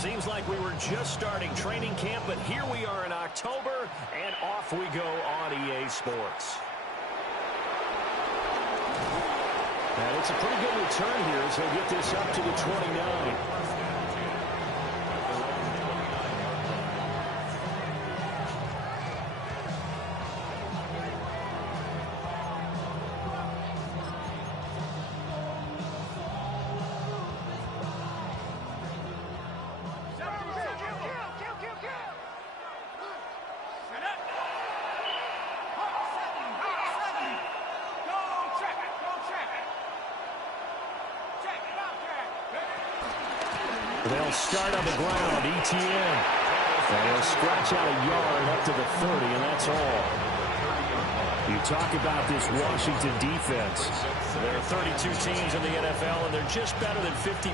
Seems like we were just starting training camp, but here we are in October, and off we go on EA Sports. And it's a pretty good return here as they get this up to the 29. They'll start on the ground, ETN. And he'll scratch out a yard up to the 30, and that's all. You talk about this Washington defense. There are 32 teams in the NFL, and they're just better than 50%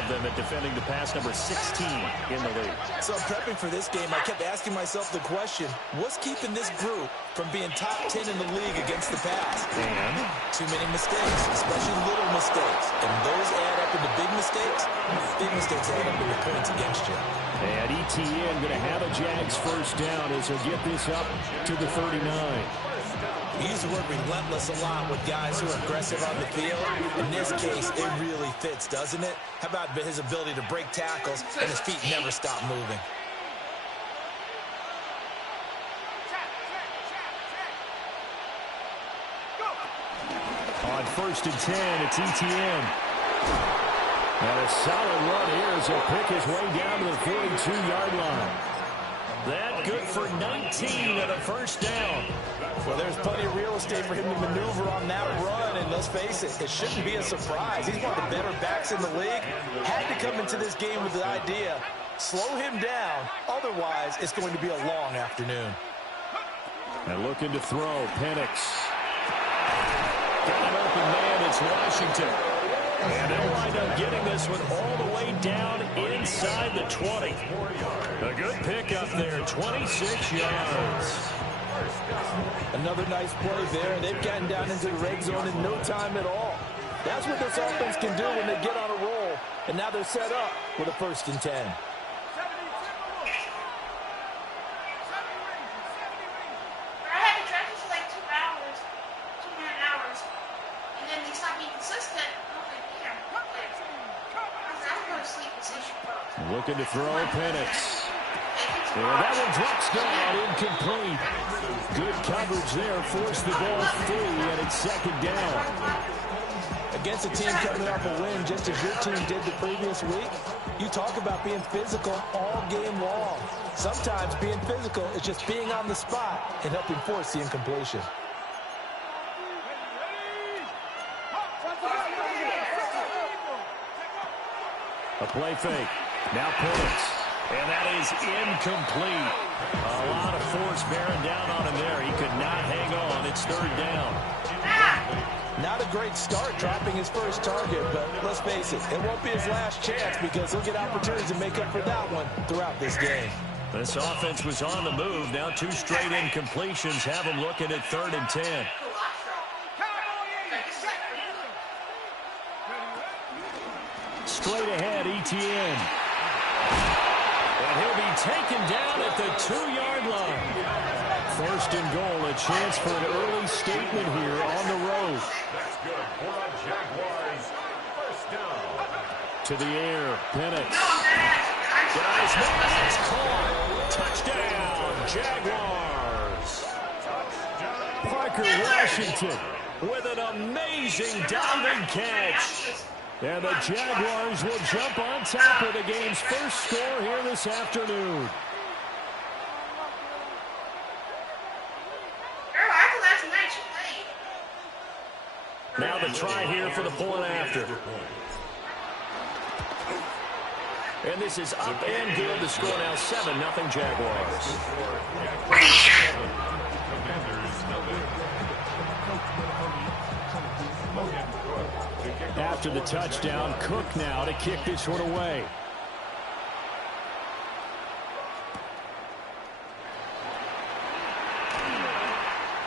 of them at defending the pass, number 16 in the league. So prepping for this game, I kept asking myself the question, what's keeping this group from being top 10 in the league against the pass? And too many mistakes, especially little mistakes. And those add up into big mistakes. Big mistakes add up into points against you. And ETN going to have a Jags first down as he'll get this up to the 39. We use the word relentless a lot with guys who are aggressive on the field. In this case, it really fits, doesn't it? How about his ability to break tackles and his feet never stop moving? On 1st and 10, it's ETN. And a solid run here as he'll pick his way down to the 42-yard line. That good for 19 at a first down. Well, there's plenty of real estate for him to maneuver on that run, and let's face it, it shouldn't be a surprise. He's one of the better backs in the league. Had to come into this game with the idea, slow him down, otherwise it's going to be a long afternoon. And looking to throw, Penix. Got an open man, it's Washington. And they'll wind up getting this one all the way down inside the 20. A good pick up there, 26 yards. Another nice play there. They've gotten down into the red zone in no time at all. That's what this offense can do when they get on a roll. And now they're set up with a 1st and 10. I had to drive for like 2 hours, 2.5 hours, and then they stopped being consistent. I was like, damn, what the? I was going to sleep with issue. Looking to throw, Penix. And that one drops down, incomplete. Good coverage there, forced the ball free, and it's 2nd down. Against a team coming off a win, just as your team did the previous week, you talk about being physical all game long. Sometimes being physical is just being on the spot and helping force the incompletion. A play fake. Now Penix. And that is incomplete. A lot of force bearing down on him there. He could not hang on. It's 3rd down. Not a great start dropping his first target, but let's face it, it won't be his last chance because he'll get opportunities to make up for that one throughout this game. This offense was on the move. Now 2 straight incompletions have him looking at 3rd and 10. Straight ahead, ETN. And he'll be taken down at the 2-yard line. 1st and goal, a chance for an early statement here on the road. That's good for the Jaguars. 1st down. To the air, Penix. Guys, it's caught. Touchdown, Jaguars. Parker Washington with an amazing diving catch. And the Jaguars will jump on top of the game's first score here this afternoon. Now the try here for the point after. And this is up and good. The score now 7-0 Jaguars. After the touchdown, Cook now to kick this one away.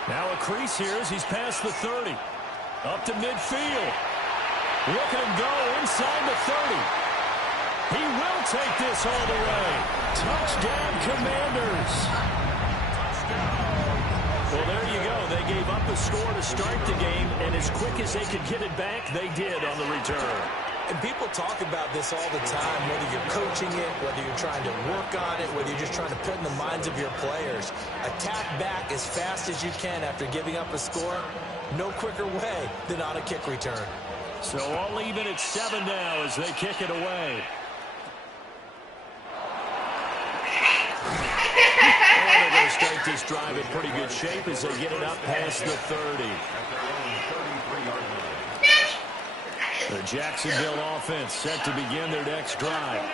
Now a crease here as he's past the 30. Up to midfield. Look at him go inside the 30. He will take this all the way. Touchdown, Commanders. Well, there you go. They gave up the score to start the game, and as quick as they could get it back, they did on the return. And people talk about this all the time, whether you're coaching it, whether you're trying to work on it, whether you're just trying to put in the minds of your players. Attack back as fast as you can after giving up a score. No quicker way than on a kick return. So all even at 7 now as they kick it away. And they're going to start this drive in pretty good shape as they get it up past the 30. The Jacksonville offense set to begin their next drive.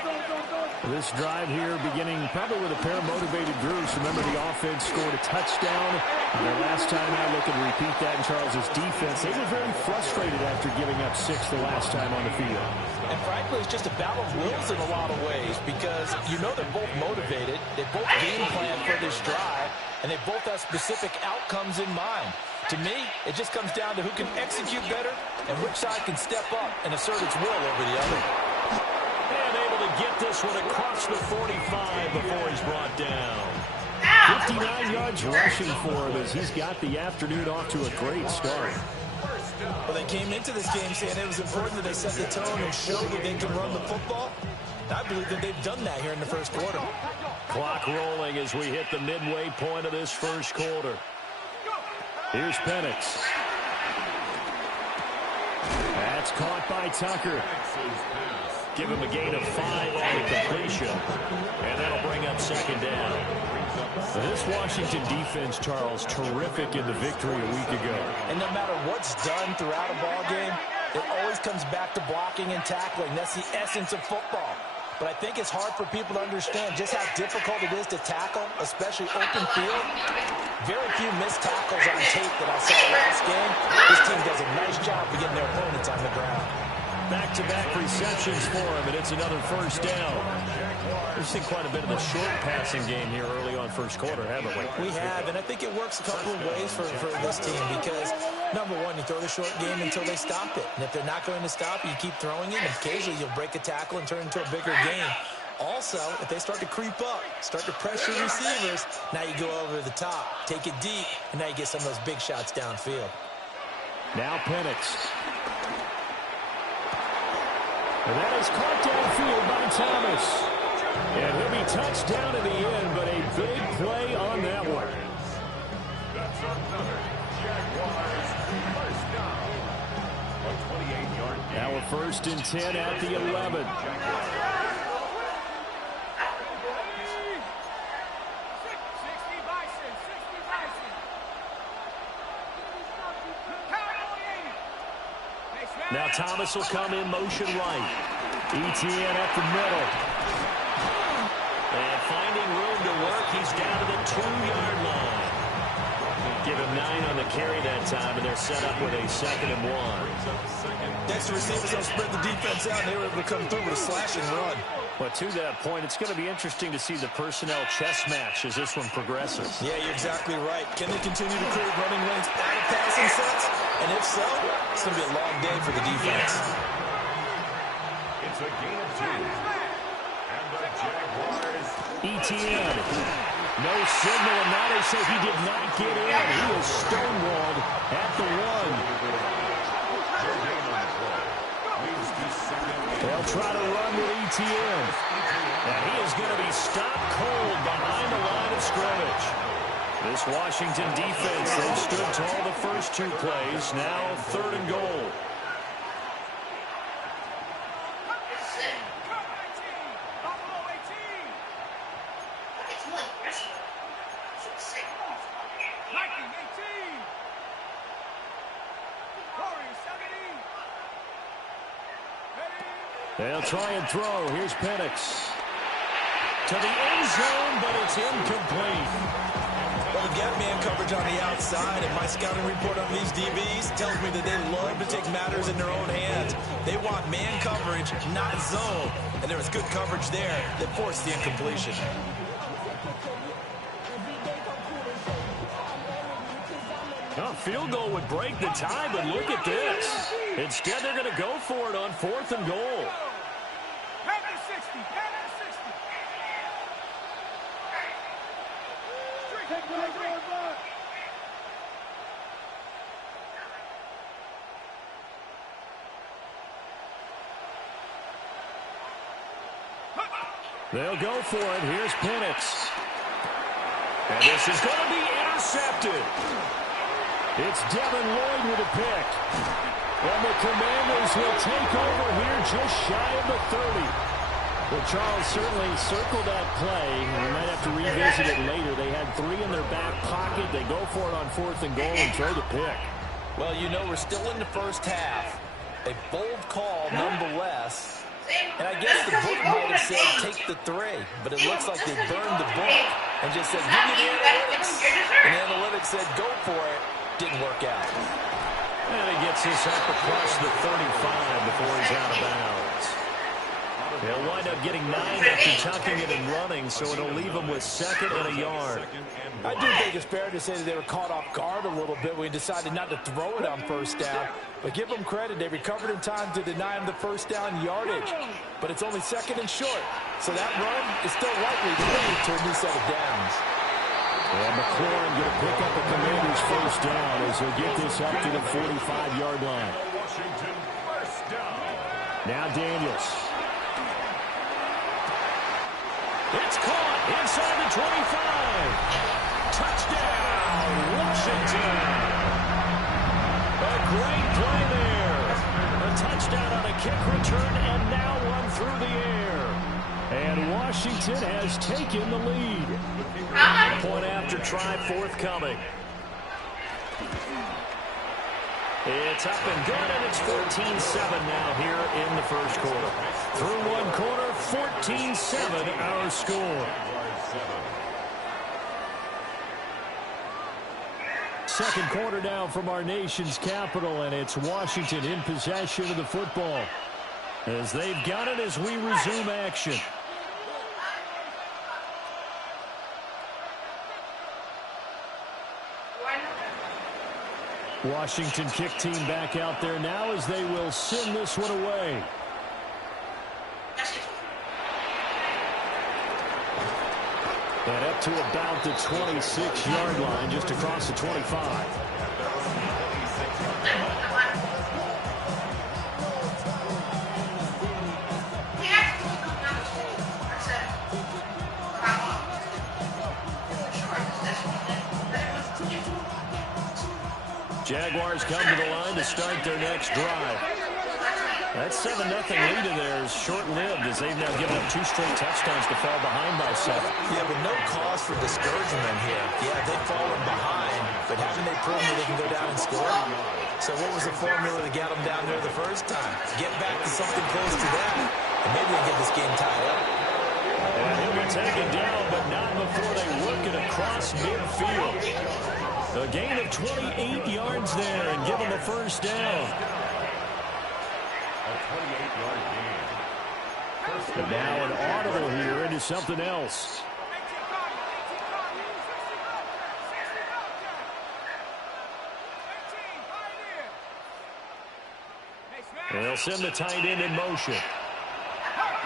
This drive here beginning probably with a pair of motivated groups. Remember, the offense scored a touchdown. And the last time out, looking to repeat that in Charles's defense. They were very frustrated after giving up 6 the last time on the field. And frankly, it's just a battle of wills in a lot of ways because you know they're both motivated. They both game plan for this drive, and they both have specific outcomes in mind. To me, it just comes down to who can execute better and which side can step up and assert its will over the other. And able to get this one across the 45 before he's brought down. 59 yards rushing for him as he's got the afternoon off to a great start. Well, they came into this game saying it was important that they set the tone and show that they can run the football. I believe that they've done that here in the first quarter. Clock rolling as we hit the midway point of this first quarter. Here's Penix. That's caught by Tucker. Give him a gain of 5 on the completion. And that'll bring up second down. This Washington defense, Charles, terrific in the victory a week ago. And no matter what's done throughout a ball game, it always comes back to blocking and tackling. That's the essence of football. But I think it's hard for people to understand just how difficult it is to tackle, especially open field. Very few missed tackles on tape that I saw last game. This team does a nice job of getting their opponents on the ground. Back-to-back receptions for him, and it's another first down. We've seen quite a bit of the short passing game here early on first quarter, haven't we? We have, and I think it works a couple of ways for this team because, number one, you throw the short game until they stop it. And if they're not going to stop it, you keep throwing it, and occasionally you'll break a tackle and turn it into a bigger game. Also, if they start to creep up, start to pressure receivers, now you go over the top, take it deep, and now you get some of those big shots downfield. Now Penix. And that is caught downfield by Thomas. And he'll be touched down in the end, but a big play on that one. That's another Jaguars first down. A 28-yard gain. Now a 1st and 10 at the 11. Now Thomas will come in motion right. Etienne at the middle. And finding room to work, he's down to the 2-yard line. Give him 9 on the carry that time, and they're set up with a 2nd and 1. Next, the receivers don't spread the defense out, and they were able to come through with a slashing run. But to that point, it's going to be interesting to see the personnel chess match as this one progresses. Yeah, you're exactly right. Can they continue to create running lanes out of passing sets? And if so, it's going to be a long day for the defense. It's a gain of 2. And the Jaguars. Etienne. No signal, and now they say he did not get in. He was stonewalled at the 1. They'll try to run with Etienne. And he is going to be stopped cold behind the line of scrimmage. This Washington defense, they've stood tall the first 2 plays. Now 3rd and goal. They'll try and throw. Here's Penix. To the end zone, but it's incomplete. Well, we got man coverage on the outside, and my scouting report on these DBs tells me that they love to take matters in their own hands. They want man coverage, not zone. And there was good coverage there that forced the incompletion. A field goal would break the tie, but look at this. Instead, they're going to go for it on 4th and goal. They'll go for it. Here's Penix. And this is going to be intercepted. It's Devin Lloyd with a pick. And the Commanders will take over here just shy of the 30. Well, Charles certainly circled that play. We might have to revisit it later. They had 3 in their back pocket. They go for it on 4th and goal and throw the pick. Well, you know, we're still in the first half. A bold call nonetheless. And I guess the book might have said take the 3, but it looks like they burned the book and just said give me the analytics. And the analytics said go for it. Didn't work out. And he gets this up across the 35 before he's out of bounds. He'll wind up getting 9 after tucking it and running, so it'll leave him with 2nd and a yard. I do think it's fair to say that they were caught off guard a little bit when he decided not to throw it on 1st down. But give them credit, they recovered in time to deny him the 1st down yardage. But it's only 2nd and short, so that run is still likely to lead to a new set of downs. And McLaurin going to pick up the Commanders' 1st down as he'll get this up to the 45-yard line. Washington, 1st down. Now Daniels. It's caught inside the 25. Touchdown, Washington. A great play there. A touchdown on a kick return and now one through the air. And Washington has taken the lead. Point after try forthcoming. It's up and good, and it's 14-7 now here in the 1st quarter. Through 1 quarter, 14-7 our score. 2nd quarter now from our nation's capital, and it's Washington in possession of the football. As they've got it as we resume action. Washington kick team back out there now as they will send this one away. And up to about the 26-yard line, just across the 25. Jaguars come to the line to start their next drive. That 7-0 lead of theirs short-lived as they've now given up 2 straight touchdowns to fall behind by 7. Yeah, but no cause for discouragement here. Yeah, they've fallen behind, but haven't they proven that they can go down and score? So what was the formula that got them down there the first time? Get back to something close to that, and maybe they get this game tied up. And he'll be taken down, but not before they work it across midfield. A gain of 28 yards there and give them a 1st down. A 28-yard gain. And now an audible here into something else. And they'll send the tight end in motion.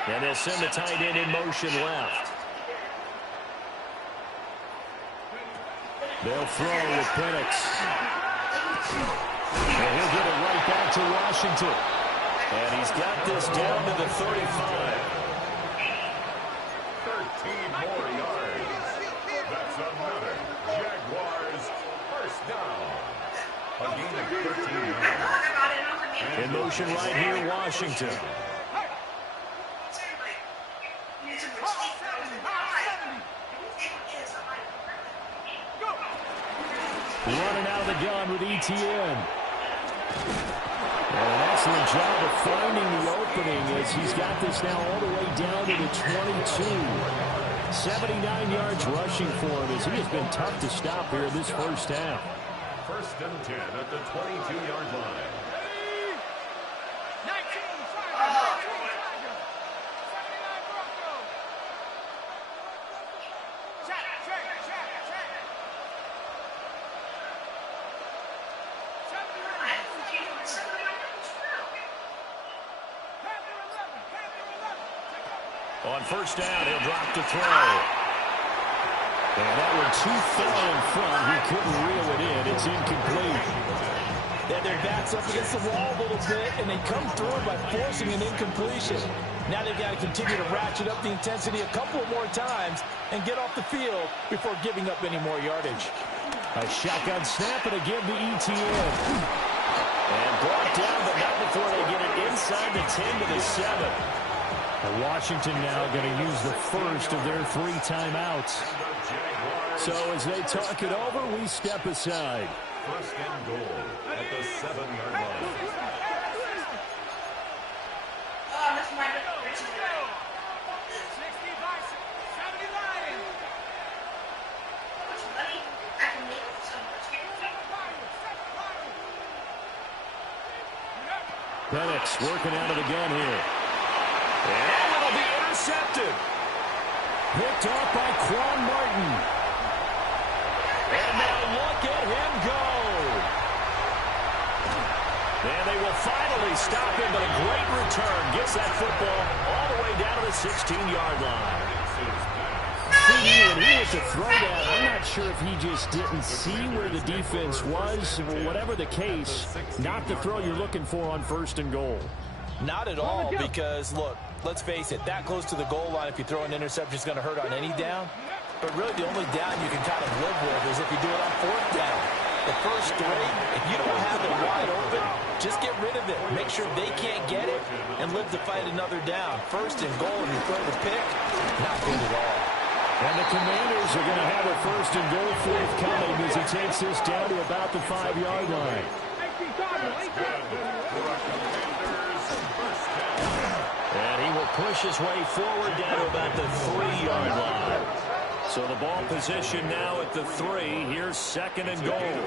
And they'll send the tight end in motion left. They'll throw with Penix. And he'll get it right back to Washington. And he's got this down to the 35. 13 more yards. That's another Jaguars 1st down. A gain of 13 yards. In motion right here, Washington. Running out of the gun with Etienne. And an excellent job of finding the opening as he's got this now all the way down to the 22. 79 yards rushing for him as he has been tough to stop here in this 1st half. 1st and 10 at the 22-yard line. On 1st down, he'll drop to throw. And that one too far in front. He couldn't reel it in. It's incomplete. Yeah, their back's up against the wall a little bit, and they come through by forcing an incompletion. Now they've got to continue to ratchet up the intensity a couple more times and get off the field before giving up any more yardage. A shotgun snap and again to ETN. And brought down, but not before they get it inside the 10 to the 7. And Washington now going to use the first of their 3 timeouts. So as they talk it over, we step aside. First and goal at the 7-yard line. Oh, that's my Richard. Much money I can make so much. Penix working out of the gun here. And it'll be intercepted. Picked off by Quan Martin. And now look at him go. And they will finally stop him, but a great return. Gets that football all the way down to the 16-yard line. When he went to throw that, I'm not sure if he just didn't see where the defense was. Whatever the case, not the throw you're looking for on first and goal. Not at all, because, look, let's face it, that close to the goal line, if you throw an interception, is going to hurt on any down. But really, the only down you can kind of live with is if you do it on 4th down. The first 3, if you don't have it wide open, just get rid of it. Make sure they can't get it and live to fight another down. First and goal, and you throw the pick, not good at all. And the Commanders are going to have a first and goal forthcoming as he takes this down to about the 5-yard line. And he will push his way forward down to about the 3-yard line. So the ball position now at the 3. Here's second and goal. Fighting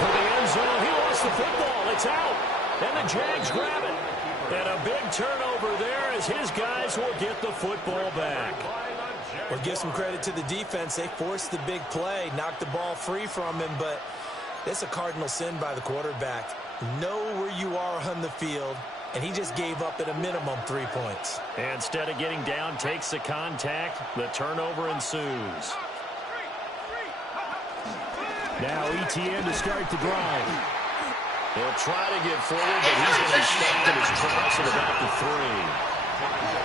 for the end zone. He lost the football. It's out. And the Jags grab it. And a big turnover there as his guys will get the football back. Well, give some credit to the defense. They forced the big play, knocked the ball free from him, but it's a cardinal sin by the quarterback. Know where you are on the field, and he just gave up at a minimum 3 points. And instead of getting down, takes the contact. The turnover ensues. Now ETN to start the drive. He'll try to get forward, but he's going to be stopped in his tracks at about the 3.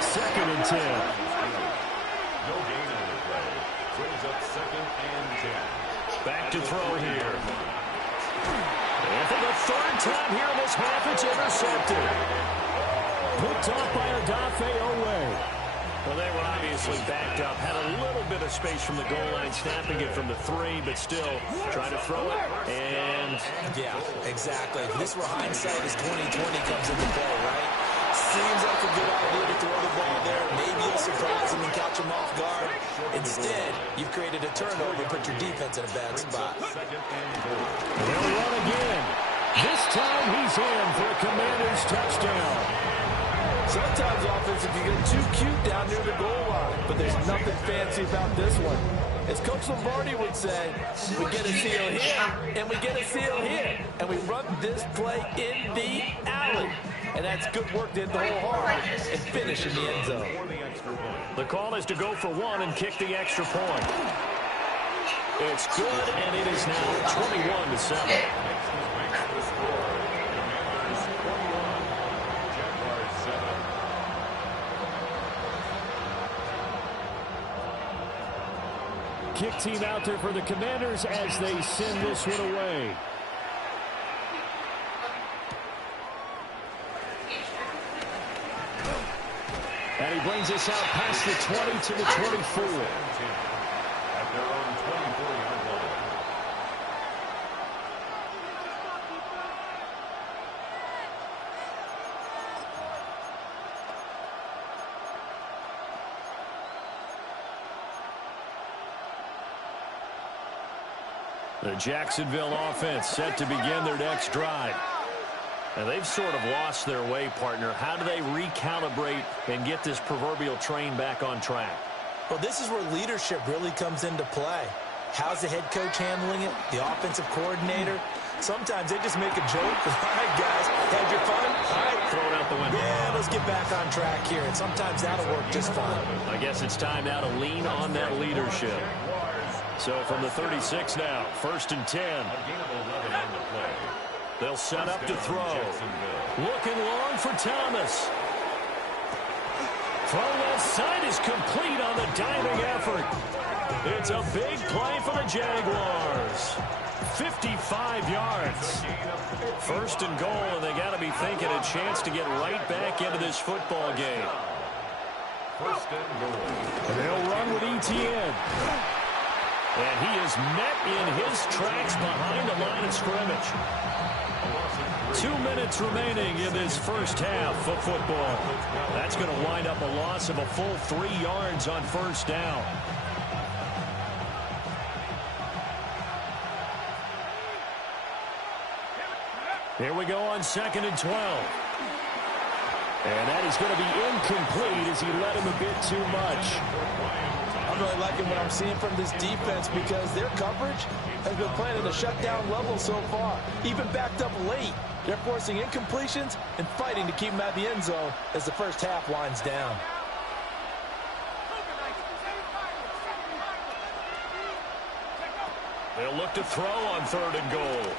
Second and 10. No gain on the play. Brings up 2nd and 10. Back to throw here. And for the 3rd time here in this half, it's intercepted. Picked off by Odafe Oweh. Well, they were obviously backed up. Had a little bit of space from the goal line, snapping it from the 3, but still trying to throw it. And yeah, exactly. If this were hindsight as 2020 comes into play, right? Seems like a good idea to throw the ball there. Maybe you'll surprise him and catch him off guard. Instead, you've created a turnover and put your defense in a bad spot. He'll run again. This time he's in for a Commanders touchdown. Sometimes offense, if you get too cute down near the goal line, but there's nothing fancy about this one. As Coach Lombardi would say, we get a seal here, and we get a seal here, and we run this play in the alley. And that's good work to hit the hole hard and finish in the end zone. The call is to go for 1 and kick the extra point. It's good, and it is now 21-7. Kick team out there for the Commanders as they send this one away. And he brings us out past the 20 to the 24. At their own 24-yard line. The Jacksonville offense set to begin their next drive. And they've sort of lost their way, partner. How do they recalibrate and get this proverbial train back on track? Well, this is where leadership really comes into play. How's the head coach handling it? The offensive coordinator? Sometimes they just make a joke. All right, guys, had your fun? All right. Throw it out the window. Yeah, let's get back on track here. And sometimes that'll work just fine. I guess it's time now to lean on that leadership. So from the 36 now, 1st and 10. They'll set up to throw. Looking long for Thomas. Throw left side is complete on the diving effort. It's a big play for the Jaguars. 55 yards. 1st and goal, and they got to be thinking a chance to get right back into this football game. 1st and goal. And they'll run with Etienne. And he is met in his tracks behind the line of scrimmage. 2 minutes remaining in this first half of football. That's going to wind up a loss of a full 3 yards on 1st down. Here we go on 2nd and 12. And that is going to be incomplete as he led him a bit too much. I'm really liking what I'm seeing from this defense because their coverage has been playing at a shutdown level so far. Even backed up late, they're forcing incompletions and fighting to keep them at the end zone as the first half winds down. They'll look to throw on 3rd and goal.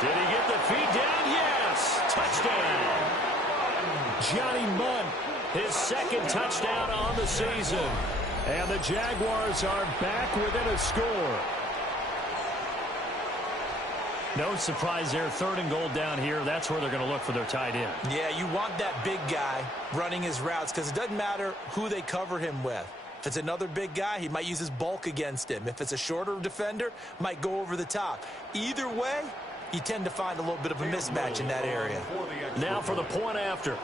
Did he get the feet down? Yes! Touchdown! Johnny Mundt, his 2nd touchdown on the season. And the Jaguars are back within a score. No surprise there. 3rd and goal down here. That's where they're going to look for their tight end. Yeah, you want that big guy running his routes because it doesn't matter who they cover him with. If it's another big guy, he might use his bulk against him. If it's a shorter defender, might go over the top. Either way, you tend to find a little bit of a mismatch in that area. Now for the point after.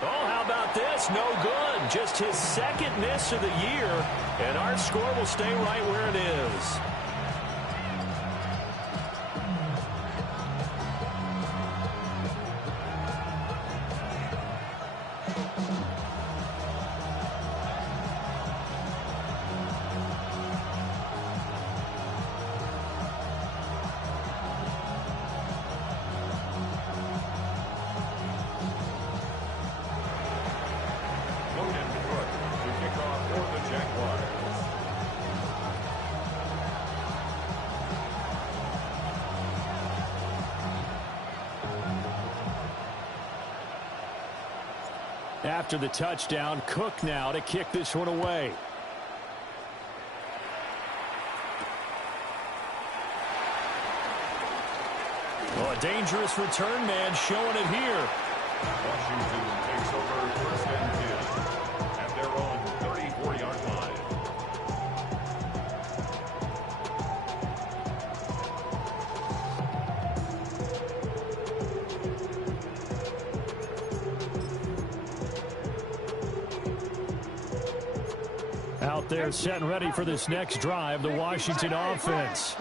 Oh, how about this? No good. Just his 2nd miss of the year, and our score will stay right where it is. After the touchdown, Cook now to kick this one away. Oh, a dangerous return man showing it here. Washington takes over 1st and 10 at their own 34-yard line. Out there setting ready for this next drive, the Washington offense.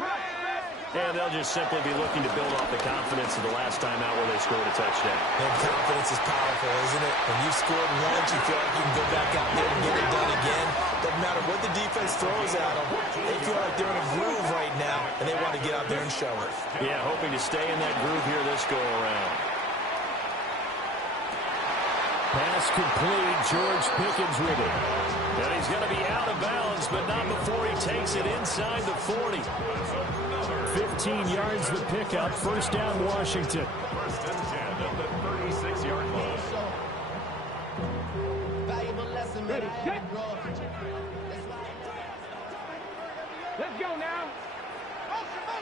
And they'll just simply be looking to build off the confidence of the last time out where they scored a touchdown. And confidence is powerful, isn't it? When you've scored once, you feel like you can go back out there and get it done again. Doesn't matter what the defense throws at them. They feel like they're in a groove right now, and they want to get out there and show it. Yeah, hoping to stay in that groove here this go-around. Pass complete. George Pickens with it. And he's going to be out of bounds, but not before he takes it inside the 40. 15 yards the pickup. 1st down, Washington. 1st and 10 at the 36-yard line. Ready, set. Let's go now.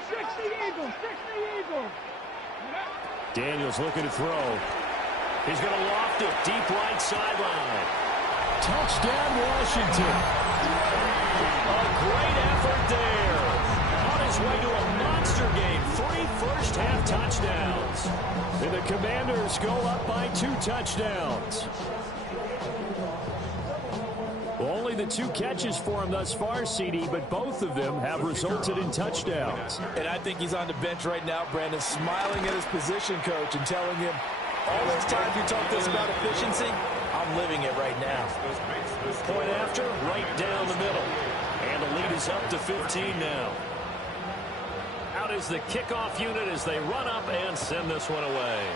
60 Eagles, 60 Eagles. Daniels looking to throw. He's going to loft it deep right sideline. Touchdown, Washington. A great effort there. On his way to a monster game. 3 first-half touchdowns. And the Commanders go up by 2 touchdowns. Only the 2 catches for him thus far, CD, but both of them have resulted in touchdowns. And I think he's on the bench right now, Brandon, smiling at his position coach and telling him, all those times you talked to us about efficiency, I I'm living it right now. Point after, right down the middle. And the lead is up to 15 now. Out is the kickoff unit as they run up and send this one away.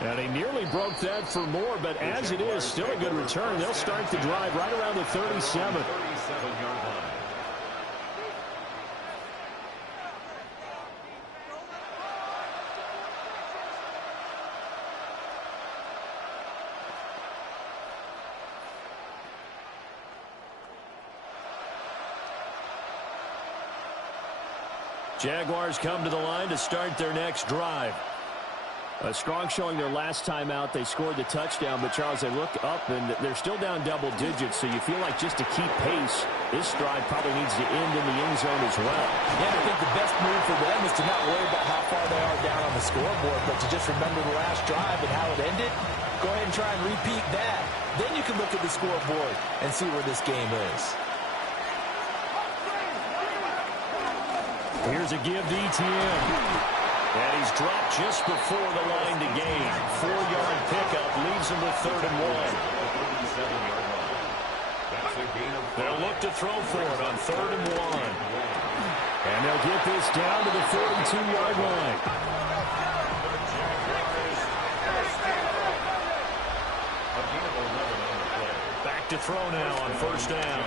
And he nearly broke that for more, but as it is, still a good return. They'll start the drive right around the 37. 37-yard line. Jaguars come to the line to start their next drive. A strong showing their last time out. They scored the touchdown, but, Charles, they look up, and they're still down double digits, so you feel like just to keep pace, this drive probably needs to end in the end zone as well. Yeah, I think the best move for them is to not worry about how far they are down on the scoreboard, but to just remember the last drive and how it ended. Go ahead and try and repeat that. Then you can look at the scoreboard and see where this game is. Here's a give to ETN. And he's dropped just before the line to gain. 4-yard pickup leaves him with 3rd and 1. They'll look to throw for it on 3rd and 1. And they'll get this down to the 42-yard line. Back to throw now on 1st down.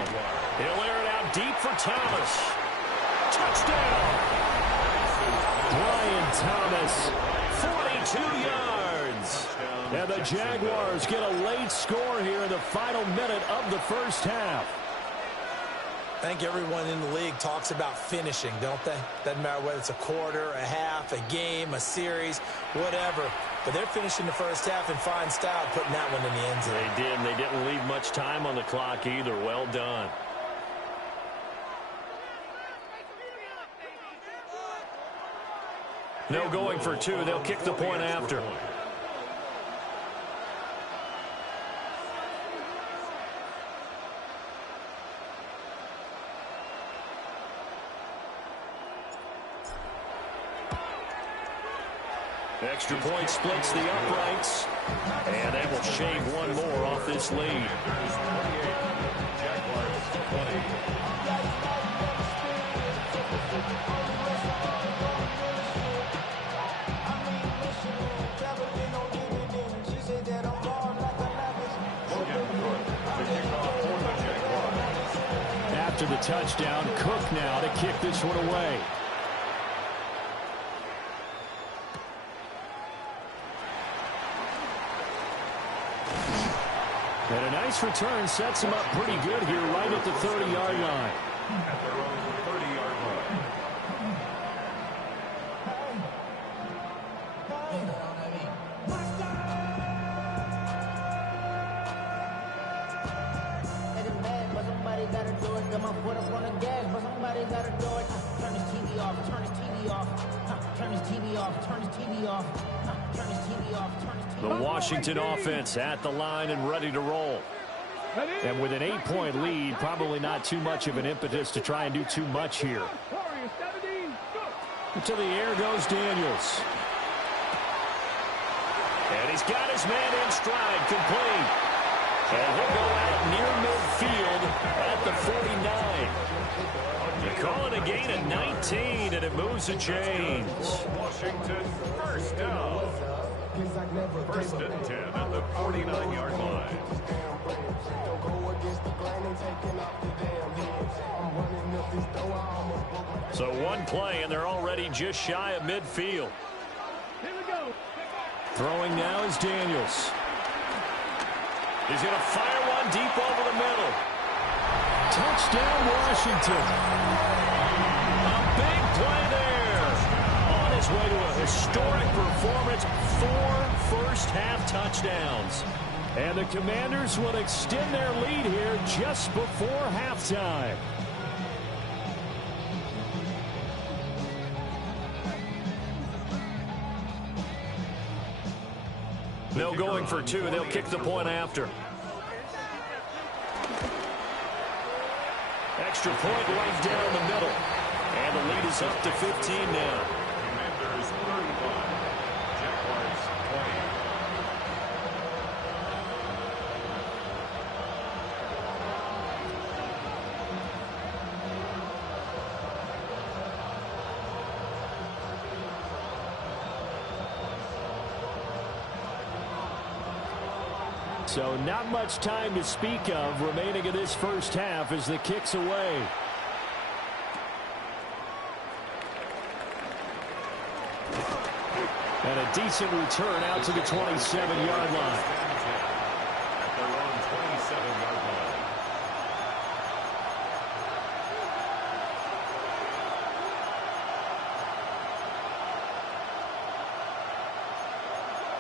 He'll air it out deep for Thomas. Touchdown! Brian Thomas, 42 yards. And the Jaguars get a late score here in the final minute of the first half. I think everyone in the league talks about finishing, don't they? Doesn't matter whether it's a quarter, a half, a game, a series, whatever. But they're finishing the first half in fine style, putting that one in the end zone. They did, and they didn't leave much time on the clock either. Well done. No going for 2. They'll kick the point after. Extra point splits the uprights. And they will shave one more off this lead. After the touchdown, Cook now to kick this one away. And a nice return sets him up pretty good here right at the 30-yard line. At their own 30-yard line. The Washington offense at the line and ready to roll. And with an 8-point lead, probably not too much of an impetus to try and do too much here. To the air goes Daniels. And he's got his man in stride, complete. And he'll go out near midfield at the 49. They call it a gain of 19, and it moves the chains. Washington first down. 1st and 10 at the 49-yard line. So one play, and they're already just shy of midfield. Throwing now is Daniels. He's going to fire one deep over the middle. Touchdown, Washington. A big play there. On his way to a historic performance, 4 first-half touchdowns. And the Commanders will extend their lead here just before halftime. No going for 2. They'll kick the point after. Extra point right down the middle. And the lead is up to 15 now. So not much time to speak of remaining in this first half as the kick's away. And a decent return out to the 27-yard line. At their own 27-yard line.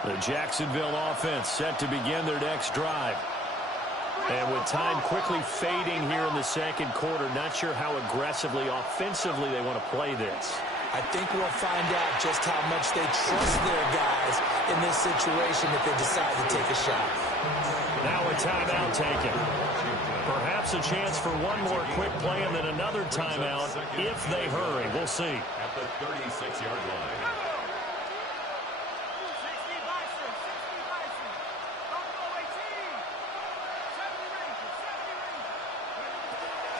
The Jacksonville offense set to begin their next drive. And with time quickly fading here in the second quarter, not sure how aggressively, offensively they want to play this. I think we'll find out just how much they trust their guys in this situation if they decide to take a shot. Now a timeout taken. Perhaps a chance for one more quick play and then another timeout if they hurry. We'll see. At the 36-yard line.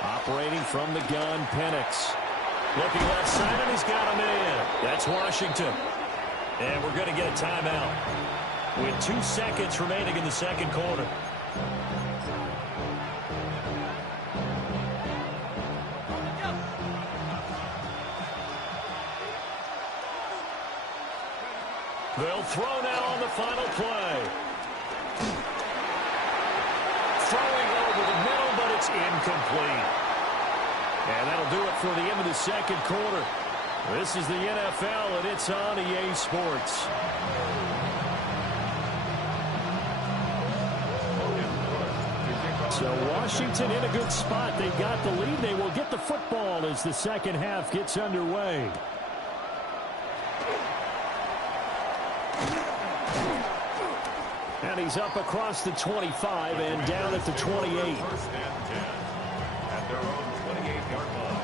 Operating from the gun, Penix. Looking left side, and he's got him in. That's Washington. And we're going to get a timeout with 2 seconds remaining in the second quarter. They'll throw now on the final play. Throwing over the middle, but it's incomplete. And that'll do it for the end of the second quarter. This is the NFL, and it's on EA Sports. So Washington in a good spot. They got the lead. They will get the football as the second half gets underway. And he's up across the 25 and down at the 28. First and 10 at their own 28-yard line.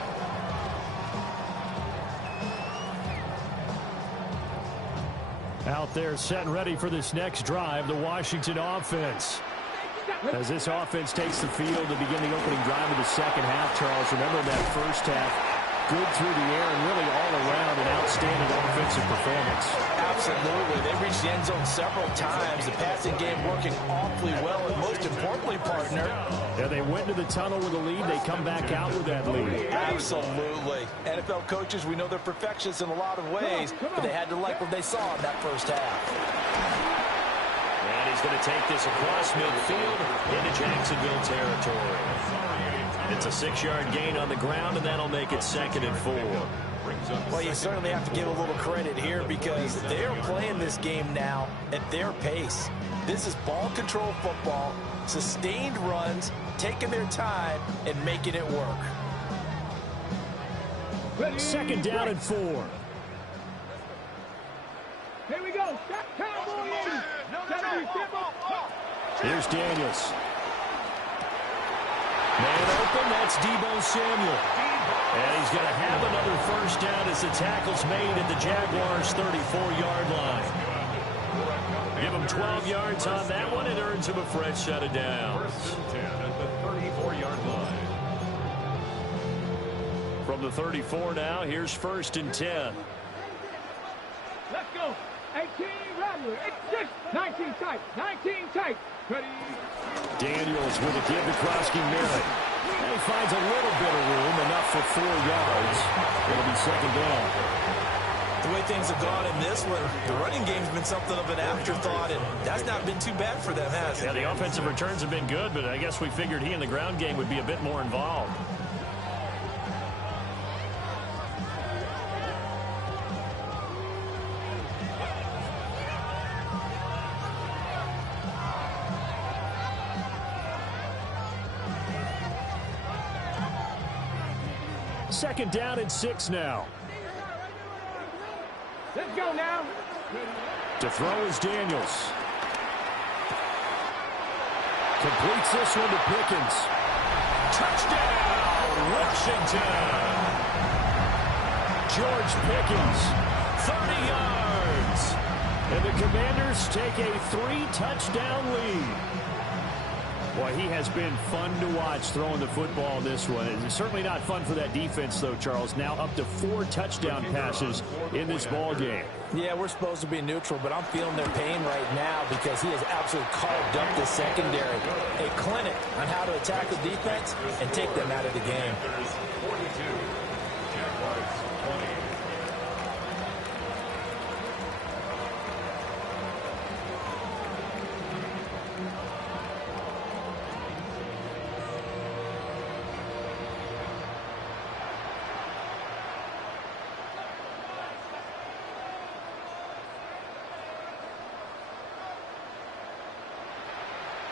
Out there set and ready for this next drive, the Washington offense. As this offense takes the field to begin the opening drive of the second half, Charles, remember that first half, good through the air and really all around an outstanding offensive performance. Absolutely. They reached the end zone several times. The passing game working awfully well, and most importantly, partner. Yeah, they went to the tunnel with a lead. They come back out with that lead. Absolutely. NFL coaches, we know they're perfectionists in a lot of ways, but they had to like what they saw in that first half. And he's going to take this across midfield into Jacksonville territory. It's a 6-yard gain on the ground, and that'll make it 2nd and 4. Well, you certainly have to give a little credit here because they're playing this game now at their pace. This is ball control football, sustained runs, taking their time, and making it work. 2nd down and 4. Here we go. Cowboys. Here's Daniels. Man open, that's Deebo Samuel. And he's going to have another first down as the tackle's made at the Jaguars' 34-yard line. Give him 12 yards on that one. It earns him a fresh set of downs. First and 10 at the 34-yard line. From the 34 now, here's 1st and 10. Let's go. 18, Rattler. 6, 19 tight. 19 tight. Ready. Daniels with a give to Krosky-Merritt. And he finds a little bit of room, enough for 4 yards. It'll be 2nd down. The way things have gone in this one, the running game's been something of an afterthought, and that's not been too bad for them, has it? Yeah, the offensive returns have been good, but I guess we figured he in the ground game would be a bit more involved. Second down and 6 now. Let's go now. To throw is Daniels. Completes this one to Pickens. Touchdown, Washington. George Pickens, 30 yards. And the Commanders take a 3-touchdown lead. Well, he has been fun to watch throwing the football in this one. It's certainly not fun for that defense, though, Charles. Now up to 4 touchdown passes in this ball game. Yeah, we're supposed to be neutral, but I'm feeling their pain right now because he has absolutely carved up the secondary. A clinic on how to attack the defense and take them out of the game.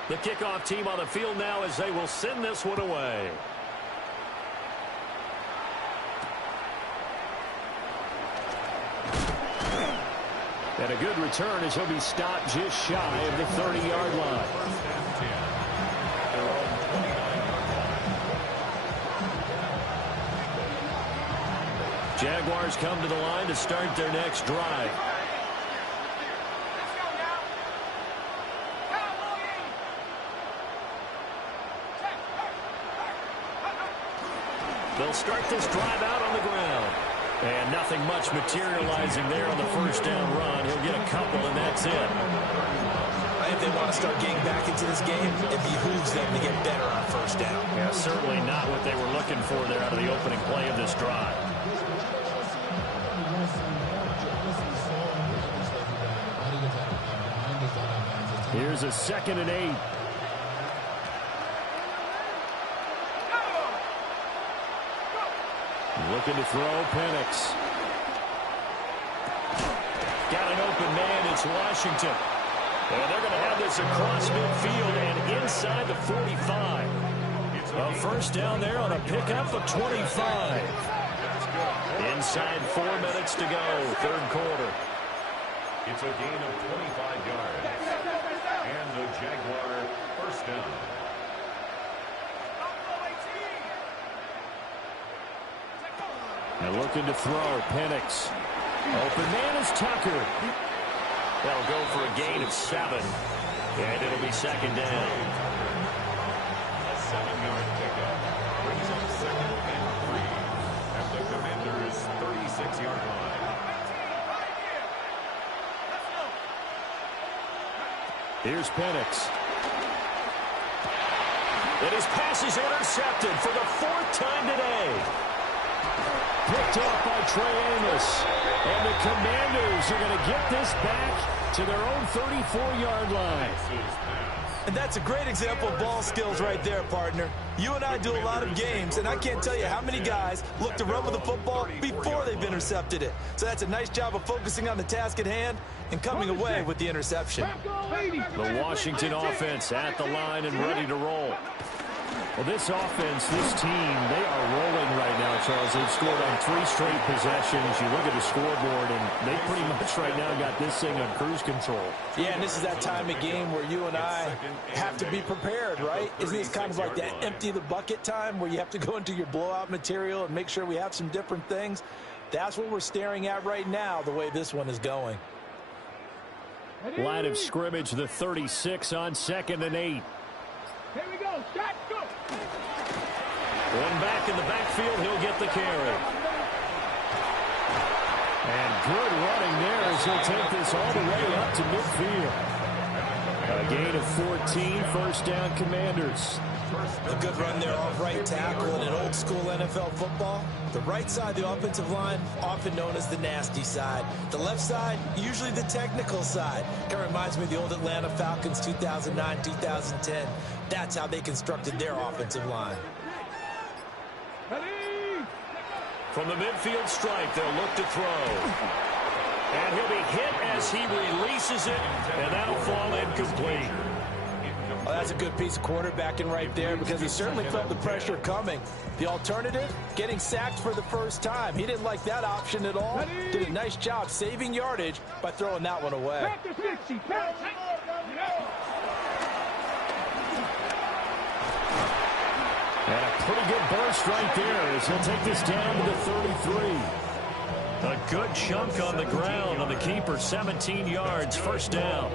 The kickoff team on the field now as they will send this one away. And a good return as he'll be stopped just shy of the 30-yard line. Jaguars come to the line to start their next drive. They'll start this drive out on the ground. And nothing much materializing there on the first down run. He'll get a couple, and that's it. I think they want to start getting back into this game. It behooves them to get better on first down. Yeah, certainly not what they were looking for there out of the opening play of this drive. Here's a 2nd and 8. Looking to throw, Penix. Got an open man, it's Washington. And they're going to have this across midfield and inside the 45. A first down there on a pickup of 25. Inside 4 minutes to go, third quarter. It's a gain of 25 yards. And the Jaguar first down. And looking to throw, Penix. Open man is Tucker. They'll go for a gain of 7. And it'll be second down. A 7-yard pickup brings up 2nd and 3 at the Commanders' 36-yard line. Here's Penix. And his pass is intercepted for the 4th time today. Picked off by Trey Amos. And the Commanders are going to get this back to their own 34-yard line. And that's a great example of ball skills right there, partner. You and I do a lot of games, and I can't tell you how many guys look to run with the football before they've intercepted it. So that's a nice job of focusing on the task at hand and coming away with the interception. The Washington offense at the line and ready to roll. Well, this offense, this team, they are rolling right now, Charles. They've scored on 3 straight possessions. You look at the scoreboard, and they pretty much right now got this thing on cruise control. Yeah, and this is that time of game where you and I have to be prepared, right? Isn't this kind of like that empty the bucket time where you have to go into your blowout material and make sure we have some different things? That's what we're staring at right now, the way this one is going. Line of scrimmage, the 36 on 2nd and 8. Here we go. Shot, go. One back in the backfield, he'll get the carry. And good running there as he'll take this all the way up to midfield. A gain of 14, first down Commanders. A good run there off right tackle in an old school NFL football. The right side of the offensive line, often known as the nasty side. The left side, usually the technical side. Kind of reminds me of the old Atlanta Falcons 2009, 2010. That's how they constructed their offensive line. From the midfield stripe, they'll look to throw. And he'll be hit as he releases it, and that'll fall incomplete. Well, that's a good piece of quarterbacking right there because he certainly felt the pressure coming. The alternative, getting sacked for the first time. He didn't like that option at all. Did a nice job saving yardage by throwing that one away. And a pretty good burst right there as he'll take this down to the 33. A good chunk on the ground on the keeper, 17 yards, first down.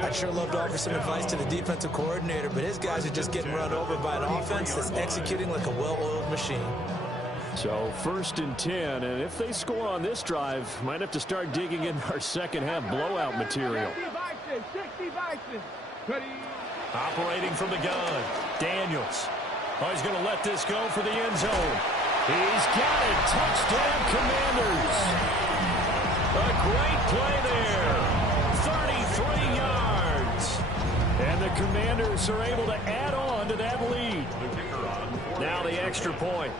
I'd sure love to offer some advice to the defensive coordinator, but his guys are just getting run over by an offense that's executing like a well-oiled machine. So 1st and 10, and if they score on this drive, might have to start digging in our second half blowout material. 60 Bison. Ready. Operating from the gun, Daniels. Oh, he's going to let this go for the end zone. He's got it. Touchdown, Commanders. A great play there. 33 yards. And the Commanders are able to add on to that lead. Now the extra point.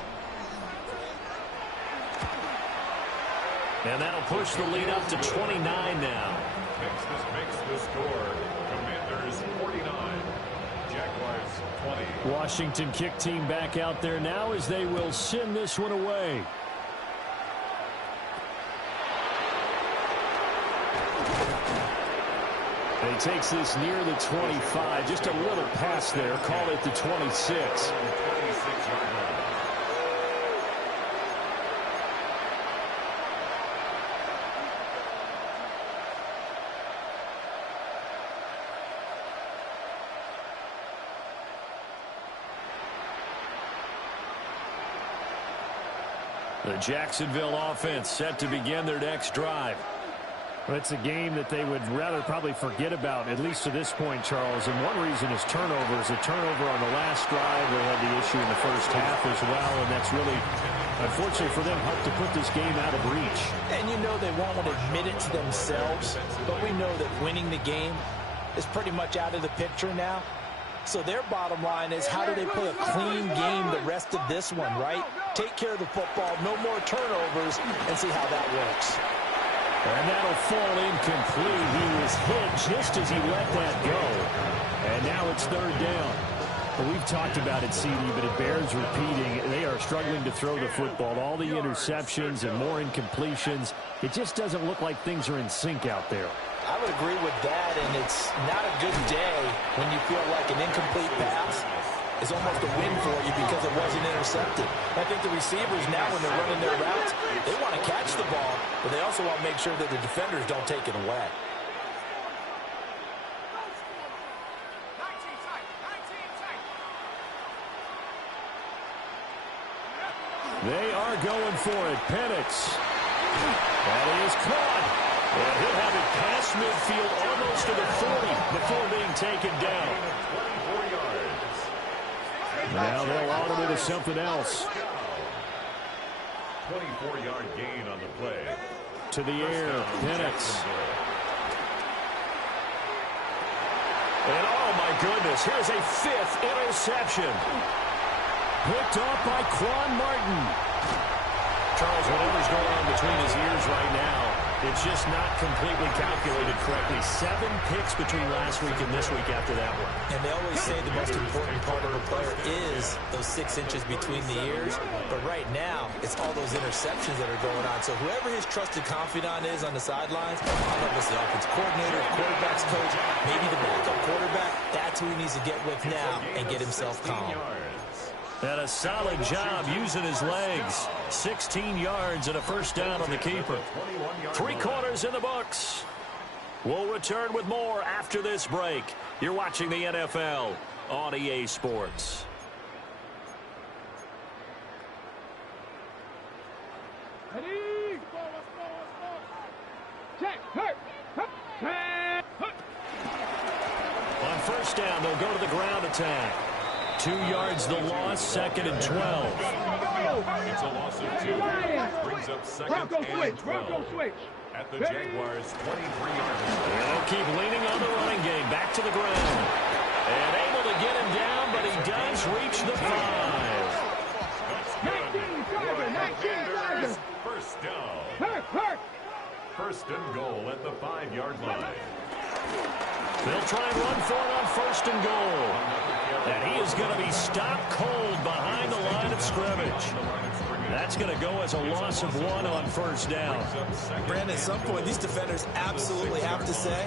And that'll push the lead up to 29 now. Makes the score. Commanders 49. Jaguars 20. Washington kick team back out there now as they will send this one away. And he takes this near the 25. Just a little pass there. Call it the 26. The Jacksonville offense set to begin their next drive. Well, it's a game that they would rather probably forget about, at least to this point, Charles. And one reason is turnovers. A turnover on the last drive. They had the issue in the first half as well, and that's really, unfortunately for them, helped to put this game out of reach. And you know they won't admit it to themselves, but we know that winning the game is pretty much out of the picture now. So their bottom line is, how do they play a clean game the rest of this one, right? Take care of the football, no more turnovers, and see how that works. And that'll fall incomplete. He was hit just as he let that go. And now it's 3rd down. Well, we've talked about it, CD, but it bears repeating. They are struggling to throw the football. All the interceptions and more incompletions. It just doesn't look like things are in sync out there. I would agree with that, and it's not a good day when you feel like an incomplete pass is almost a win for you because it wasn't intercepted. I think the receivers now, when they're running their routes, they want to catch the ball, but they also want to make sure that the defenders don't take it away. They are going for it. Penix. That is caught. And he'll have it past midfield almost to the 40 before being taken down. Now they'll auto into something else. 24-yard gain on the play. To the air, Penix. And oh my goodness, here's a 5th interception. Picked off by Quan Martin. Charles, whatever's going on between his ears right now, it's just not completely calculated correctly. 7 picks between last week and this week after that one. And they always say the most important part of a player is those 6 inches between the ears. But right now, it's all those interceptions that are going on. So whoever his trusted confidant is on the sidelines, I don't know if it's the offense coordinator, quarterback's coach, maybe the backup quarterback, that's who he needs to get with now and get himself calm. And a solid job using his legs. 16 yards and a first down on the keeper. 3 quarters in the books. We'll return with more after this break. You're watching the NFL on EA Sports. Ready. Check. Hurt. On first down, they'll go to the ground attack. 2 yards the loss, 2nd and 12. It's a loss of 2. Brings up 2nd and 12. At the Jaguars' 23-yard line. They'll keep leaning on the running game. Back to the ground. And able to get him down, but he does reach the 5. 19 First down. Hurt. First and goal at the 5-yard line. They'll try and run for it on 1st and goal. And he is going to be stopped cold behind the line of scrimmage. That's going to go as a loss of 1 on 1st down. Brandon, at some point, these defenders absolutely have to say,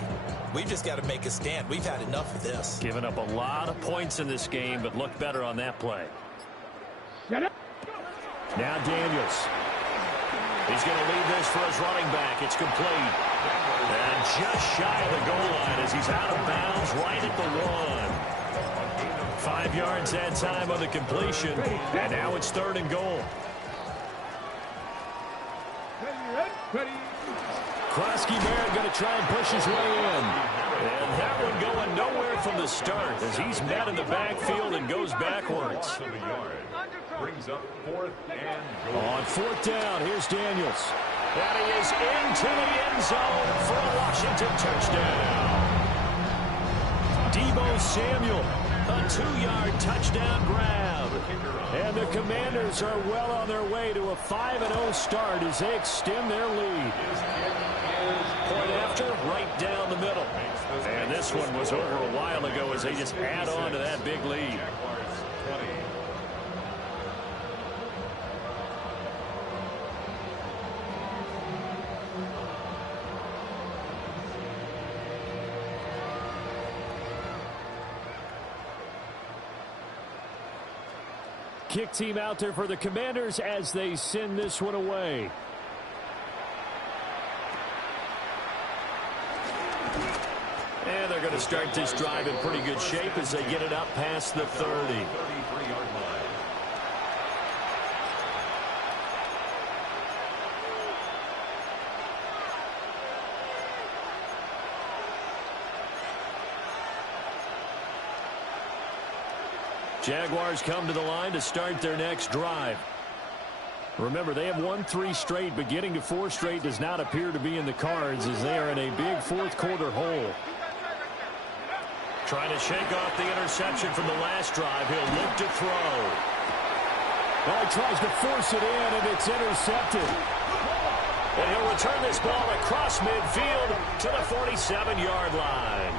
we've just got to make a stand. We've had enough of this. Giving up a lot of points in this game, but looked better on that play. Shut up. Now Daniels. He's going to leave this for his running back. It's complete. And just shy of the goal line as he's out of bounds right at the 1. 5 yards that time on the completion. And now it's 3rd and goal. Krosky Barrett going to try and push his way in. And that one going nowhere from the start as he's met in the backfield and goes backwards. Brings up 4th and goal. On 4th down, here's Daniels. And he is into the end zone for a Washington touchdown. Deebo Samuel, a 2-yard touchdown grab. And the Commanders are well on their way to a 5-0 start as they extend their lead. Point after, right down the middle. And this one was over a while ago as they just add on to that big lead. Kick team out there for the Commanders as they send this one away. And they're going to start this drive in pretty good shape as they get it up past the 30. 33-yard line. Jaguars come to the line to start their next drive. Remember, they have won 3 straight, but getting to 4 straight does not appear to be in the cards as they are in a big 4th quarter hole. Trying to shake off the interception from the last drive. He'll look to throw. Well, he tries to force it in, and it's intercepted. And he'll return this ball across midfield to the 47-yard line.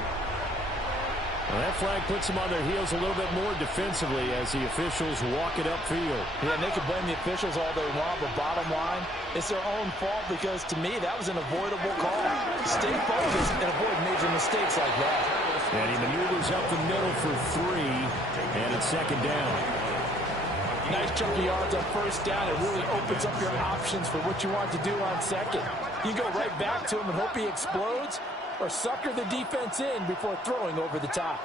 Well, that flag puts them on their heels a little bit more defensively as the officials walk it upfield. Yeah, and they can blame the officials all they want, but bottom line, it's their own fault because, to me, that was an avoidable call. Stay focused and avoid major mistakes like that. And he maneuvers up the middle for 3, and it's 2nd down. Nice chunk of yards on 1st down. It really opens up your options for what you want to do on 2nd. You go right back to him and hope he explodes, or sucker the defense in before throwing over the top.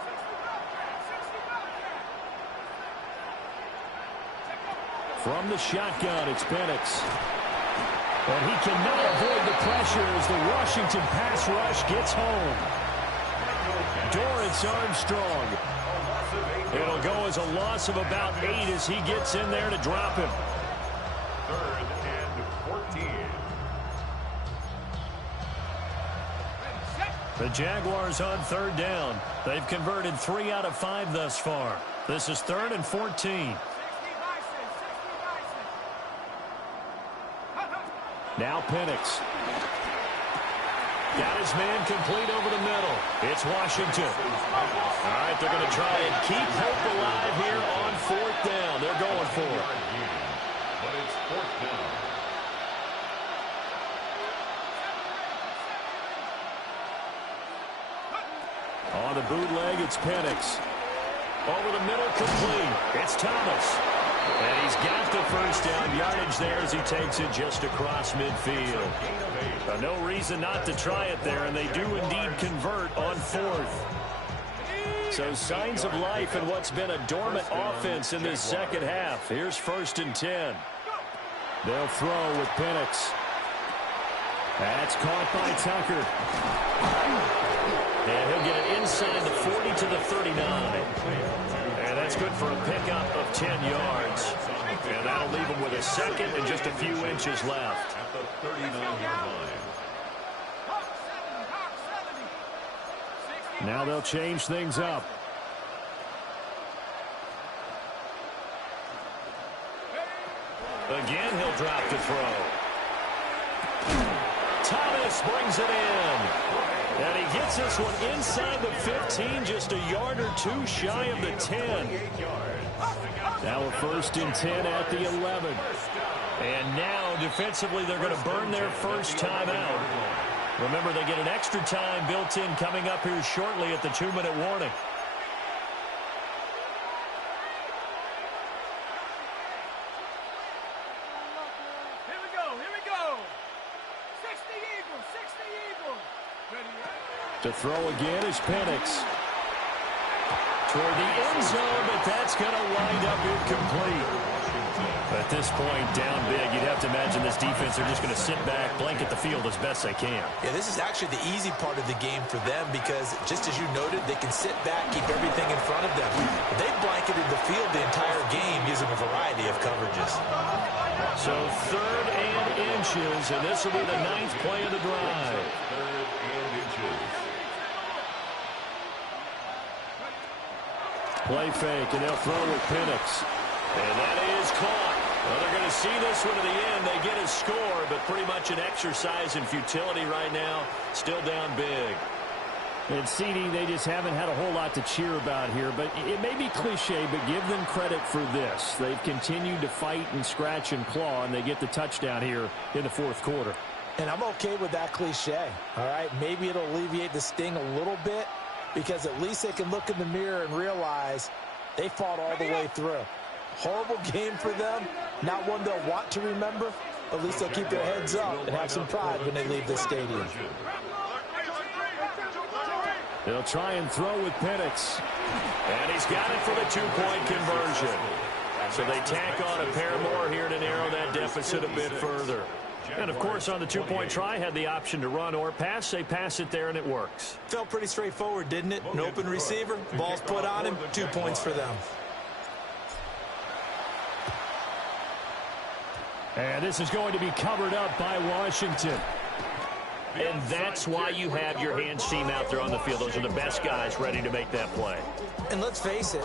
From the shotgun, it's Penix. And he cannot avoid the pressure as the Washington pass rush gets home. Dorrance Armstrong. It'll go as a loss of about 8 as he gets in there to drop him. 3rd and 14. The Jaguars on 3rd down. They've converted 3 out of 5 thus far. This is 3rd and 14. Now Penix. Got his man complete over the middle. It's Washington. All right, they're going to try and keep hope alive here on 4th down. They're going for it. But it's 4th down. On the bootleg, it's Penix. Over the middle, complete. It's Thomas. And he's got the 1st down yardage there as he takes it just across midfield. No reason not to try it there, and they do indeed convert on 4th. So signs of life in what's been a dormant offense in this 2nd half. Here's 1st and 10. They'll throw with Penix. That's caught by Tucker. And he'll get it inside the 40 to the 39. And that's good for a pickup of 10 yards. And that'll leave him with a 2nd and just a few inches left. At the 39-yard line. Now they'll change things up. Again, he'll drop the throw. Thomas brings it in. And he gets this one inside the 15, just a yard or 2 shy of the 10. Now a 1st and 10 at the 11. And now, defensively, they're going to burn their first timeout. Remember, they get an extra time built in coming up here shortly at the 2-minute warning. Here we go. To throw again is Penix. Toward the end zone, but that's going to wind up incomplete. At this point, down big, you'd have to imagine this defense are just going to sit back, blanket the field as best they can. Yeah, this is actually the easy part of the game for them because, just as you noted, they can sit back, keep everything in front of them. They've blanketed the field the entire game using a variety of coverages. So 3rd and inches, and this will be the 9th play of the drive. 3rd and inches. Play fake, and they'll throw with Penix. And that is caught. Well, they're going to see this one to the end. They get a score, but pretty much an exercise in futility right now. Still down big. And CD, they just haven't had a whole lot to cheer about here. But it may be cliche, but give them credit for this. They've continued to fight and scratch and claw, and they get the touchdown here in the 4th quarter. And I'm okay with that cliche, all right? Maybe it'll alleviate the sting a little bit because at least they can look in the mirror and realize they fought all the way through. Horrible game for them, not one they'll want to remember. At least they'll keep their heads up and have some pride when they leave the stadium. They'll try and throw with Penix. And he's got it for the 2-point conversion. So they tack on a pair more here to narrow that deficit a bit further. And, of course, on the 2-point try, had the option to run or pass. They pass it there, and it works. Felt pretty straightforward, didn't it? An open receiver, ball's put on him, 2 points for them. And this is going to be covered up by Washington. And that's why you have your hands team out there on the field. Those are the best guys ready to make that play. And let's face it,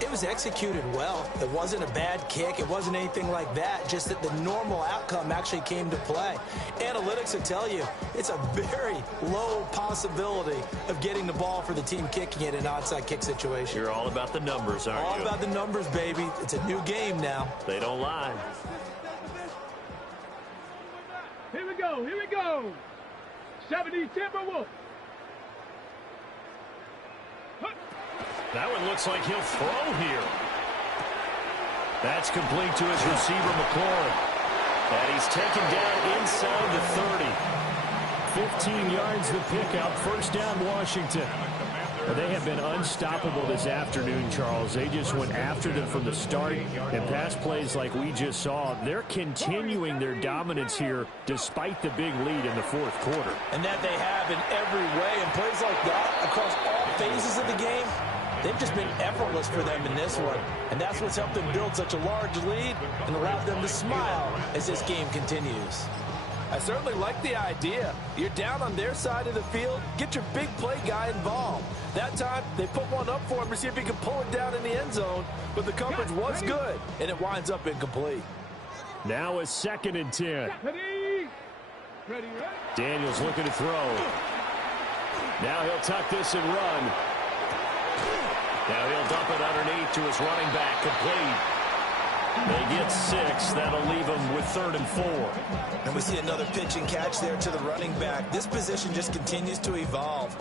it was executed well. It wasn't a bad kick. It wasn't anything like that. Just that the normal outcome actually came to play. Analytics will tell you it's a very low possibility of getting the ball for the team kicking it in an onside kick situation. You're all about the numbers, aren't you? All about the numbers, baby. It's a new game now. They don't lie. Here we go. Here we go. 70 Timberwolves. That one looks like he'll throw here. That's complete to his receiver, McLaurin. And he's taken down inside the 30. 15 yards the pickup. First down, Washington. Well, they have been unstoppable this afternoon, Charles. They just went after them from the start, and pass plays like we just saw. They're continuing their dominance here despite the big lead in the 4th quarter. And that they have in every way. And plays like that across all phases of the game, they've just been effortless for them in this one. And that's what's helped them build such a large lead and allowed them to smile as this game continues. I certainly like the idea. You're down on their side of the field. Get your big play guy involved. That time, they put one up for him to see if he can pull it down in the end zone. But the coverage was good, and it winds up incomplete. Now a 2nd and 10. Ready. Daniels looking to throw. Now he'll tuck this and run. Now he'll dump it underneath to his running back, complete. They get 6. That'll leave them with 3rd and 4. And we see another pitch and catch there to the running back. This position just continues to evolve.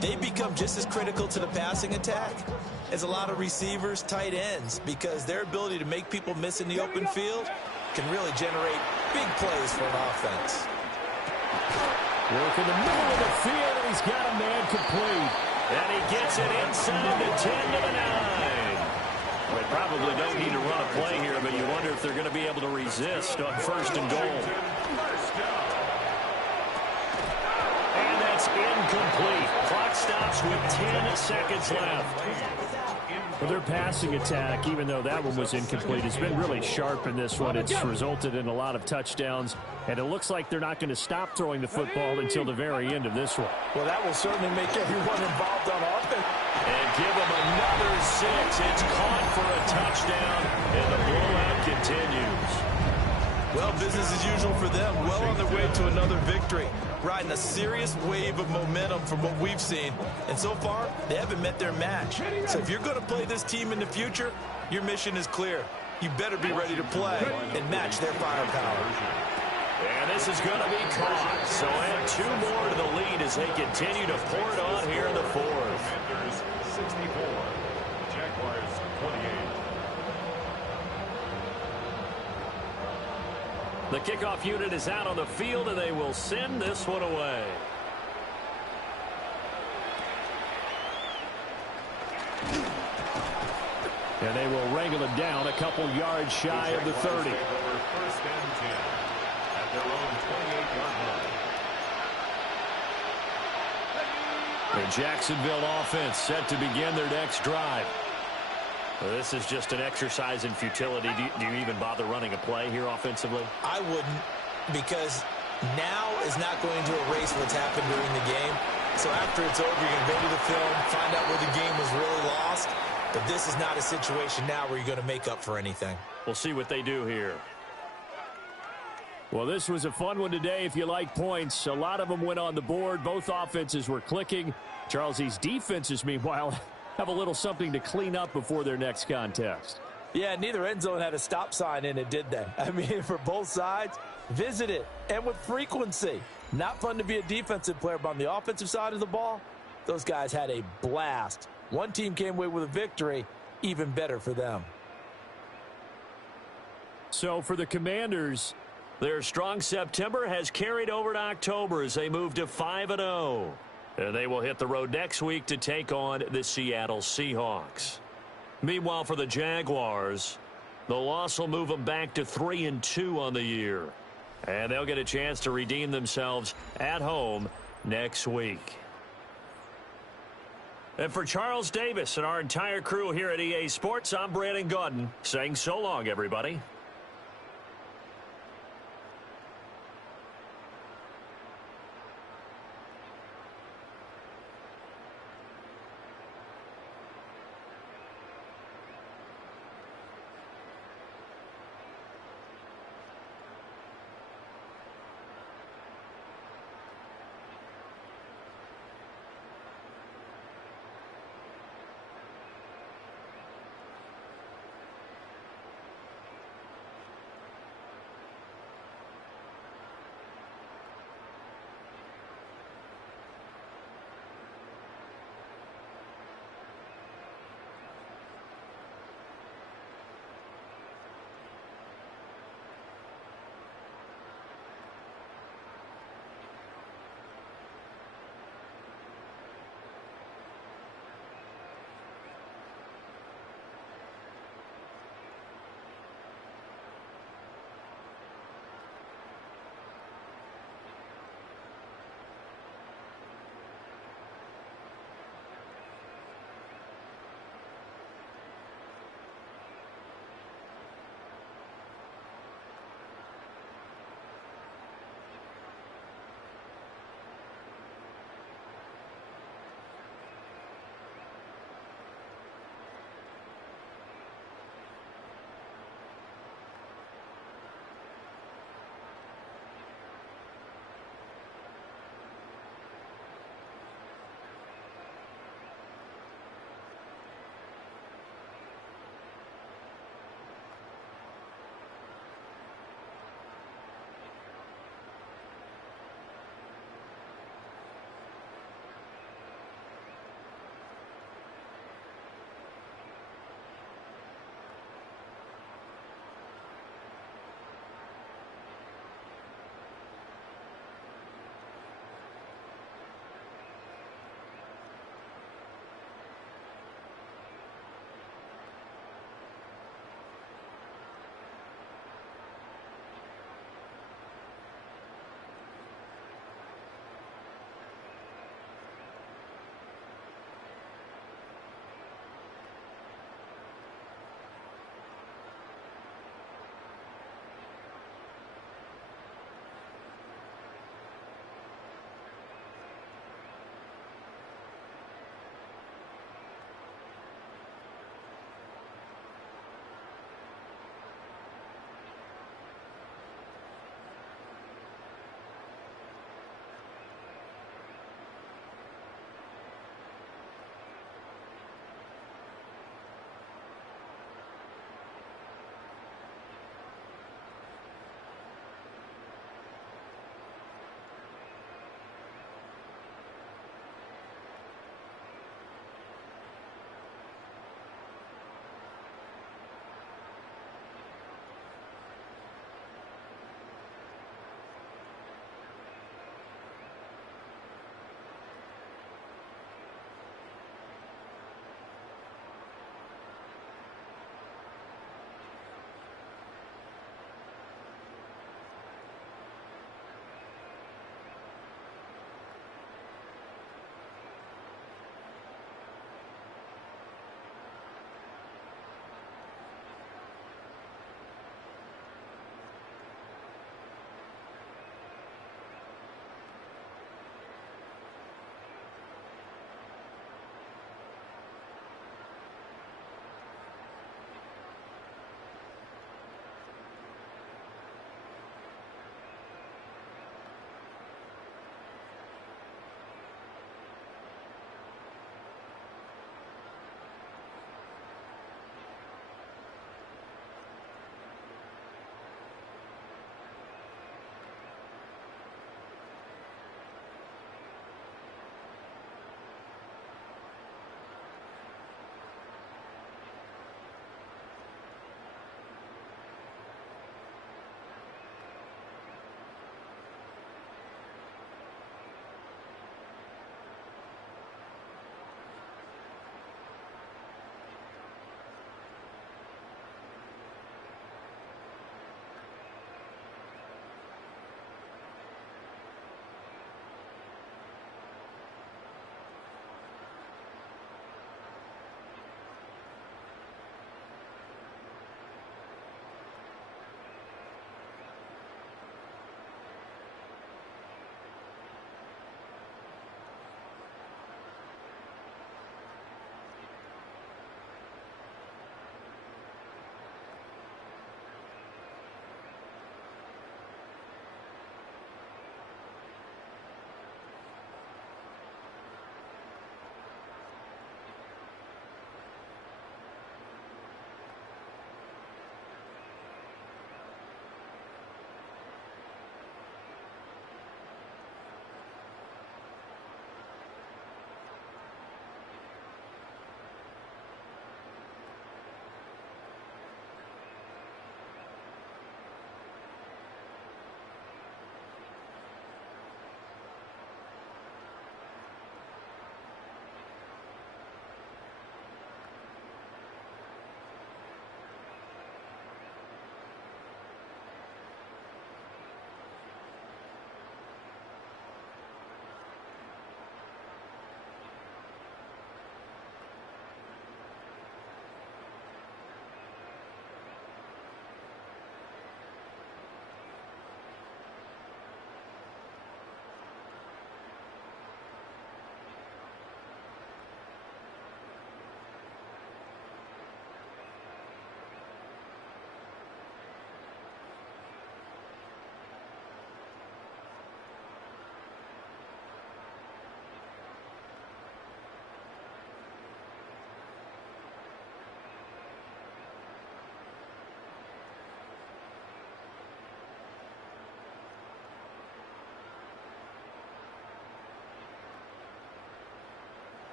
They become just as critical to the passing attack as a lot of receivers, tight ends, because their ability to make people miss in the open field can really generate big plays for an offense. Work in the middle of the field, and he's got a man complete. And he gets it inside the 10 to the 9. They probably don't need to run a play here, but you wonder if they're going to be able to resist on 1st and goal. And that's incomplete. Clock stops with 10 seconds left. Well, their passing attack, even though that one was incomplete, has been really sharp in this one. It's resulted in a lot of touchdowns, and it looks like they're not going to stop throwing the football until the very end of this one. Well, that will certainly make everyone involved on offense. And give them another 6. It's caught for a touchdown, and the blowout continues. Well, business as usual for them. Well on their way to another victory. Riding a serious wave of momentum from what we've seen. And so far, they haven't met their match. So if you're going to play this team in the future, your mission is clear. You better be ready to play and match their firepower. And this is going to be caught. So add 2 more to the lead as they continue to pour it on here in the 4th. 64, Jaguars 28. The kickoff unit is out on the field, and they will send this one away. And they will wrangle it down a couple yards shy of the 30. First and 10 at their own 28-yard line. The Jacksonville offense set to begin their next drive. Well, this is just an exercise in futility. Do you even bother running a play here offensively? I wouldn't, because now is not going to erase what's happened during the game. So after it's over, you're going to go to the film, find out where the game was really lost. But this is not a situation now where you're going to make up for anything. We'll see what they do here. Well, this was a fun one today if you like points. A lot of them went on the board. Both offenses were clicking. Charles, these defenses, meanwhile, have a little something to clean up before their next contest. Yeah, neither end zone had a stop sign in it, did they? I mean, for both sides, visit it, and with frequency. Not fun to be a defensive player, but on the offensive side of the ball, those guys had a blast. One team came away with a victory, even better for them. So for the Commanders, their strong September has carried over to October as they move to 5-0. And they will hit the road next week to take on the Seattle Seahawks. Meanwhile, for the Jaguars, the loss will move them back to 3-2 on the year. And they'll get a chance to redeem themselves at home next week. And for Charles Davis and our entire crew here at EA Sports, I'm Brandon Gaudin saying so long, everybody.